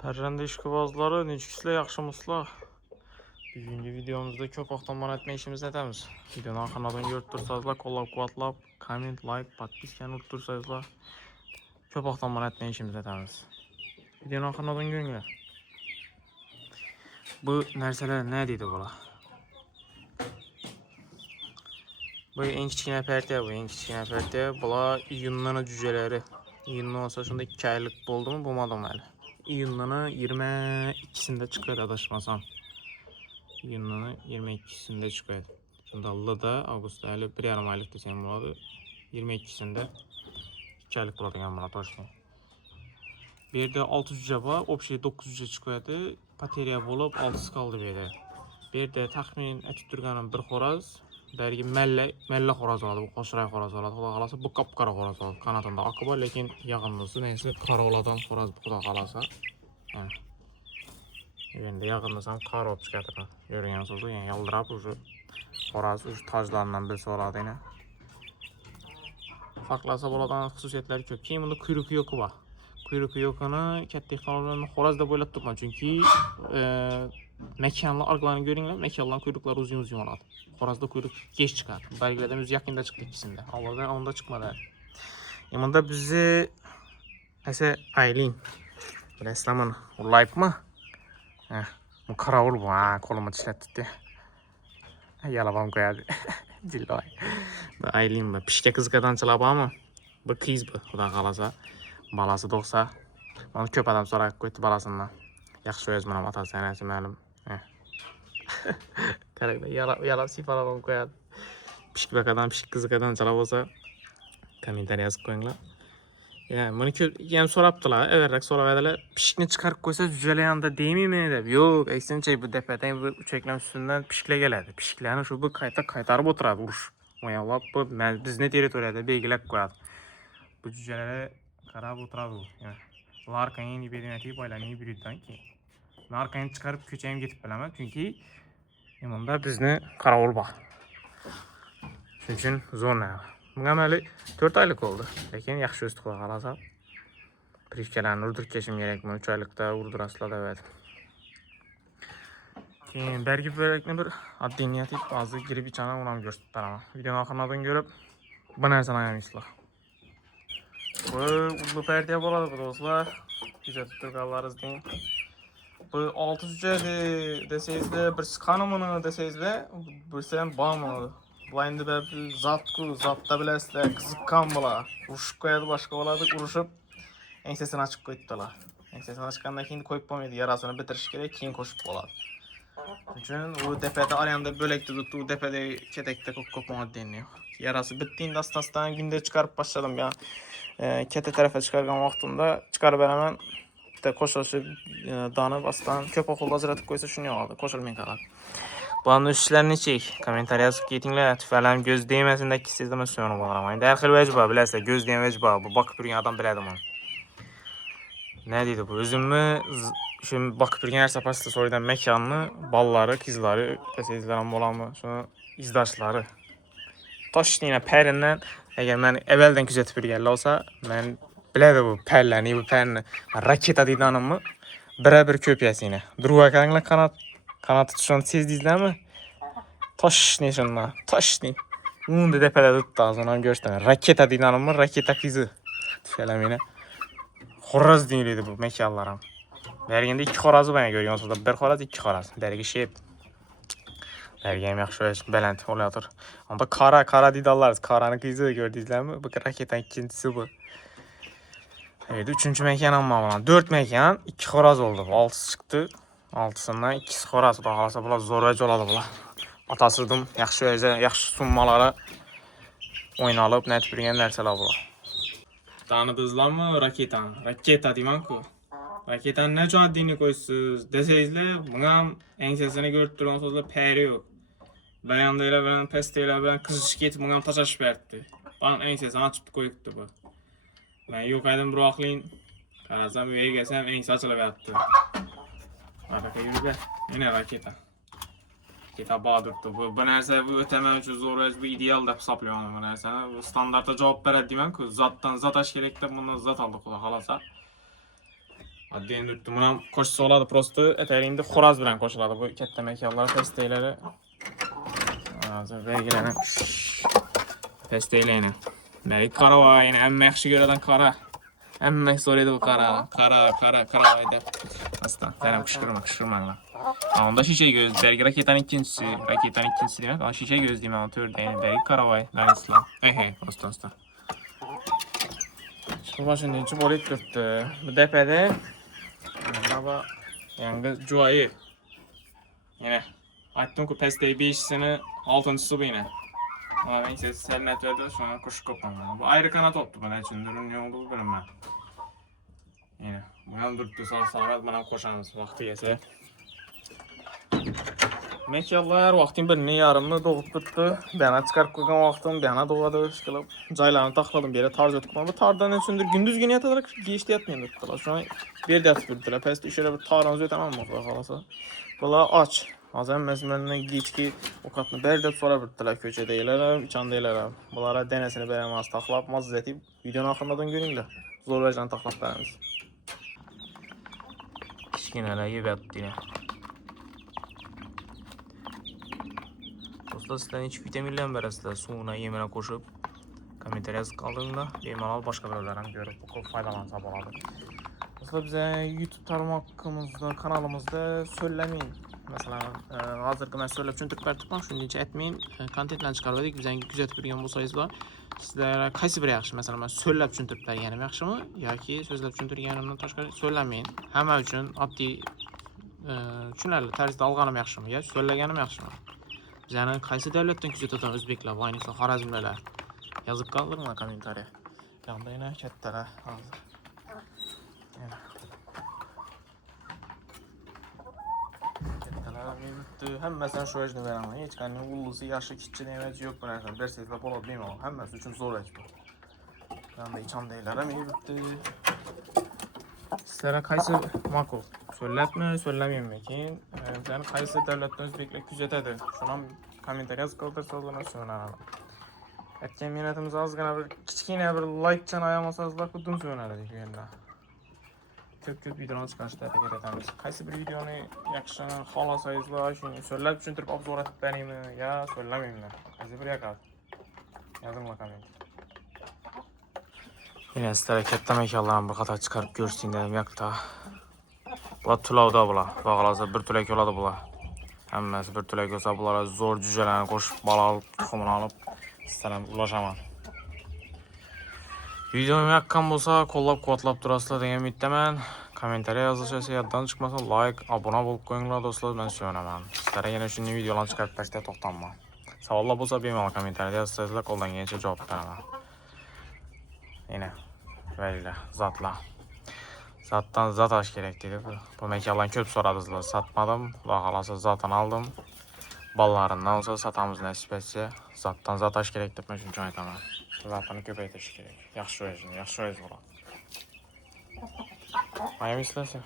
Pərrəndə işqibazları, necikisizlər, yaxşımısınızlar? Bugünkü videomuzda köp vaxtdan etmə işimiz nədəmiz? Videonun arxanadan görüb dursanızlar, qollab quvvatlab, komment, like, patpiskanı unuttursanızlar, köp vaxtdan etmə işimiz nədəmiz? Videonun arxanadan görünlər. Bu nərsələr nə deyildi bula? Bu en kiçik pərtiyə, bu en kiçik pərtiyə. Bula iyundan cücələri. İyundan olsa şunda 2 aylık oldu mu, bulmadım hələ. İyundan 22'sinde çıkıyor adaşmasam. İyundan 22'sinde çıkıyor. Şimdi Allah da Ağustos aylık 1,5 aylık desem buladı. 22'sinde 2 aylık buladı yani buna точно. Bir de 6 cüce var. O şey 9 cüce çıkıyordu. Pateriya bulup 6'sı kaldı bir de. Bir de tahmin etüttürganın bir xoraz. Dergi melle xoraz oladı. Bu koşuray xoraz oladı. Xuda qalasa bu kapkara xoraz oladı. Kanadında akı var. Lakin yağınlısı neyse kara oladan xoraz bu xuda qalasa. Yani. Endi yağınlasam kar olup çıkartırım. Görüyorsunuz yani yaldırap ucu xoraz ucu taclarından birisi oladı yine. Farklasa boladan xüsusiyyətləri kök. Keyin bunda kuyruğu yoku var. Kuyruğu yokunu katta ehtimalla xoraz da boylat tutma. Çünkü mekanlı arqlarını görünlər. Mekanların kuyrukları uzun oladı. Xorazda kuyruk geç çıkar. Belgelerden biz yakında çıktı ikisinde. Allah'dan onda çıkmadı. Bunda bizi ese Aylin. Biləsləmin urlayıb mı? Bu karavul bu ha. Kolumu çiləttdi. Yalavam qoyadı. Dilay. Bu Aylin bu. Pişke kızqadan çılab ama. Bu kız bu. Bu da qalasa. Balası doğsa. Onu köp adam sonra qoydu balasından. Yaxşı özmünəm atası sənəsi mənim. Karakter yala sifaravam qoyadı. Pişik bakadan pişik kızqadan çılab olsa. Komentariya yazıb qoyunlar. Yani bunu yem soraptılar, everrak soraverdiler. Pişikni çıkarıp koysa cücele yanında değil mi deb. Yok, eksince bu depeden bu uçakların üstünden pişikle geledi. Pişiklerini şu bu kaytarıp oturardı uruş. Mayalap bu biz ne teritoriyada belgilep koyardı. Bu cücelere karab oturardı bu. Yani bu arkayın ibedineti baylamayı biriyden ki. Ben arkayın çıkarıp köçeyim getip bilemem çünkü yanımda bizne karavul bak. Çünkü zor ne? Buna məli 4 aylık oldu. Lakin yaxşı öz tuqla qalasa. Privkələrini urdurup keçim gerek mi? 3 aylıkta urdur asla da evet. Keyin bergi börekli bir adli niyeti bazı girip içana unam görsütler ama. Videonun axırnadan görüp bu nərsən ayamışlar. Bu uzlu pərdiyə boladı bu dostlar. Güzel tuturqallarız deyin. Bu 6 cücədir deseyizlə, bir kanımını deseyizlə, bir sen bağımını. Bu indi bir zatta biləsizlər, qızıqqan bula. Uruşup qoyadı, başqa oladı, uruşup ensesini açıp koydular. Ensesini açıqandan keyin koyup qoymadı, yarasını bitiriş gerek, keyin koşup boladı. Çünkü o depede arayanda bölekti tuttu, o depede ketekte kopmadı deniyor. Yarası bittiğinde astastan günde çıkarıp başladım ya. Kete tarafa çıkargan vaxtımda çıkarıp hemen de koşuluşu danıp aslan köp okulda hazırlatıp koysa şunu aldı, koşulmayın kadar. Bu anın işlerini çek. Komentariya yazıp getinler. Tüfələrim göz değməsindəki sizləmə suyunu bağlamayın. Dərxil vəcba biləsizlər. Göz değən vəcba. Bu bakıb bir adam bilədim onu. Ne deydi bu? Özümü şimdi bakıb bir hər sapasında sorudan məkanını, balları, kızları, təsəyizlərim olanmı, sonra izdaşları. Taş yine pərindən, əgər mən əvvəldən küzətib bir gəllə olsa, mən bilədi bu pərləni, bu pərini. Raketa deydanım mı? Birə-bir köpiyəsi yine. Druğa kanla kanatı tutuşan sezdinizlər mi? Taş ne şunla? Taş ne? Bunu da depede tuttu az ona göstereyim. Raketa dinanım mı? Raketa kızı. Tüfelem yine. Xoraz dinliydi bu mekanlarım. Derginde 2 xorazı bana görüyorsunuz. Bir xoraz 2 xoraz. Dergi şey. Dergiyem yaxşı belənt oluyor. Onda kara didallarız. Karanın kızı gördünüzlər mi? Bu raketanın ikincisi bu. Evet 3. mekanım var. 4 mekan 2 xoraz oldu. 6 çıktı. 6'sından 2'si xoraz. Baxalasa bunlar zorlayıcı oladı bunlar. Atasırdım, yaxşı sunmalara oynalıb, nətbirgən nərsələr bula. Tanıdınızlar mı raketanı? Raketa deyəm ki. Raketanın nə cür adını qoysunuz desəyizlər, bunun ensəsini görüb sözlə pəri yox. Bəyanda elə bilən, pəstə elə bilən, qızışket bunun taşaş bərtdi. Bunun ensəsini açıb qoyubdu bu. Mən yox edim bıraxlayın. Qarazdan böyəyə gəlsəm, ensə açılıb yaptı. Araka yürü bə, yine raketa. Kitaba bu nərsə bu ötəmək üçün zor bu ideal da hesablayıram bu nərsə. Bu standarta cavab verə deməm ki, zatdan zat aşkerəkdə bundan zat aldıq ola xalasa. Addiyen dürttüm. Buna koşsa oladı prosto. Eteğinde xoraz bilen koşuladı. Bu katta mekanlara festeyleri. Hazır belgilerini. Festeylerini. Melik kara var yine. Emme yakşı göreden kara. Emme soruydu bu kara. Kara vaydı. Aslan. Denem kışkırma lan. Onda şişe göz. Belki raketanın ikincisi. Raketanın ikincisi demek. Ama şişe göz diyeyim. Ama tör değil. Belki kara vay. Ben islam. Osta. Şu başın içi bolit dürttü. Bu depede. Baba. Yani cuayı. Yine. Attım ki pesteyi bir işsini altıncısı bu yine. Ama ben ise sernet verdi sonra kuş kopmam. Bu ayrı kanat ottu bana için durun ne olduğu bilinmem. Yine. Bu yan dürttü sağ bana koşamız vakti gelse. Mekyallar vaktin birini yarımını doğup tuttu. Bana çıkarıp koygan vaktim bana doğadı. Şıkılıp caylarını takladım bir yere tarz ötük. Bu tardan ötündür gündüz günü yatarak geçti yatmayın tuttular. Şu an bir de yatıp bürdüler. Pesti şöyle bir tarhanızı ötemem mi kalasa. Bula aç. Azam mezmerinden geçki o katını berdep sonra bürdüler köçe deyirler. İçan deyirler. Bunlara denesini beğenmez taklap maz etip videonun ahırmadan görünler. Zorlayacağını taklap veremiz. Kişkineler gibi yattı yine. Dostlar sizden hiç vitaminlen verəsizlər suyuna yeminə qoşub komentariya yazıb qaldığında bemalal başqa birlərdən görüb bu faydalansa boladı. Dostlar bizə YouTube tarmağımızda, kanalımızda söyləməyin. Məsələn, hazırki mən söyləb üçün Türklər tutmaq şunu necə etməyin. Kontentlə çıxarıb bizən güzət bir yan bulsayız var. Sizlərə qaysı bir yaxşı, məsələn mən söyləb üçün Türklər yənim yaxşımı, ya ki sözləb üçün Türk yənimdən başqa söyləməyin. Həmə üçün addi üçünərli tərzdə alğanım yaxşımı, ya söyləgənim yaxşımı. Yani qaysı devletten küçük tutan Özbekler, Vaynisler, Harazmliler yazıp kaldırın komentariya. Yanda yine ketteler hazır. Ketteler mevcuttu. Hem mesela şu ejni veren hiç kanı ulusu yaşı kitçi demeci yok bırakın. Dersizle bol olmayayım ama hem mesela üçün zor ec bu. Yanda içan değiller mevcuttu. Sizlere kaysı makul. Söyletme, söylemeyeyim mi ki? Yani kaysı devletten Özbekler küçütedir. Şuna komentariya yazıp olduğunu söylerim. Etken minetimiz az gana bir kichkine bir like can ayamasazlar kudun söyledik yönde. Köp videodan çıkarışı tebrik ederiz. Qaysi bir videonu yaxshi xohlasangizlar, shuni so'zlab tushuntirib obzor etib beraymi yo so'zlamaymi? Qaysi bir yoqadi? Yozinglar komment. Yine sizlere katta mekanlardan bir qator chiqarib ko'rishing dedim yoqda. Bu tulovda bular. Bag'alasa bir tulak yo'ladi bular. Hammasi bir tulak olsa bular zo'r jujalarni qo'shib balal tuxumini olib sizlarga ulaşaman. Videomu yoqqan bo'lsa, qo'llab-quvvatlab turasizlar degan umiddaman. Kommentariya yozishsa yoddan chiqmasa like, obuna bo'lib qo'yinglar do'stlar, men suyunaman. Sizlarga yana shunday videolarni chiqarib berishda to'xtanman. Savollar bo'lsa bemalol kommentariyada yozsangizlar, qo'ldan kelgancha javob beraman. Yine böyle zatla. Zattan zat aş gerek dedi. Bu mekandan köp soradızlar. Satmadım. Lakalasa zattan aldım. Ballarından olsa satamız nasip etse. Zattan zat aş gerek dedi. Ben çünkü aytamam. Zattanı köpeytiş gerek. Yaxşı öyle. Yaxşı öyle. Ayım istersen.